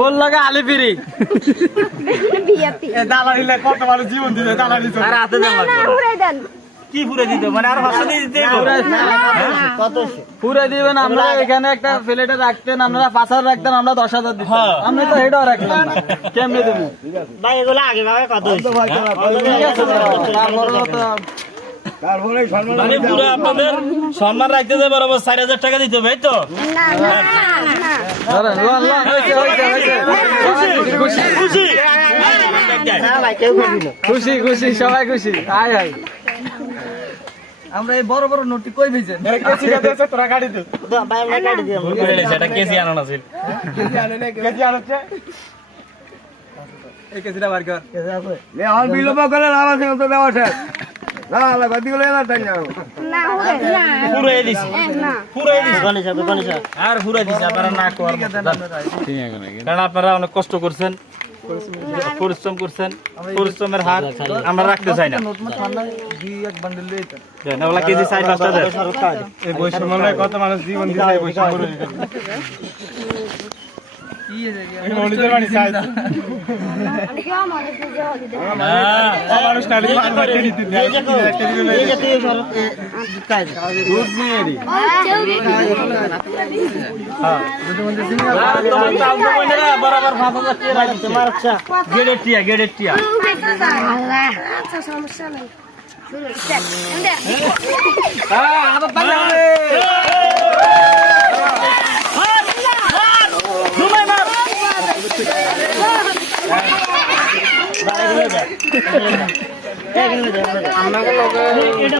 বল লাগে আলি ফিরি কত মানুষ জীবন দিতে কি পুরে দিতে মানে আর পুরে দিবেন। আমরা এখানে একটা প্লেটে রাখতেন, আমরা 5,000 রাখতেন, আমরা 10,000 দিতাম। আপনি তো হেডও রাখলেন না, কেমনে দেবো ভাই? এগুলো আগে ভাবে কত মানে পুরো আপনাদের সম্মান রাখতে যে বরাবর 4,000 টাকা দিতে হবে তো? খুশি খুশি সবাই খুশি। আয় আয় আমরা এই বড় বড় নোটি কই ভিজেন তোরা গাড়ি দে ভাই আমরা গাড়ি দিয়ে সেটা কেজি আনো না কেজি আনছে এই কেজিটা বার কর। কেজি আছে লে আর বিলম্ব করে লাভ আছে তো ব্যবসা না না গদি গুলো এলা টাইম যাও না হবে না পুরো দিছি না পুরো দিছি গণেশ আর পুরো দিছি আপনারা না কোয়ার কারণ আপনারা অনেক কষ্ট করছেন, পরিশ্রম করছেন, পরিশ্রমের হার আমরা রাখতে চাই না। কেজি 4-5টা দেয়। এই বৈষম্য কত মানুষ জীবন দিতে বৈষম্য মানুষ বরাবর 5,000 টাকা দিতে মারছা গেড়ের টিয়া সমস্যা নাই আমরা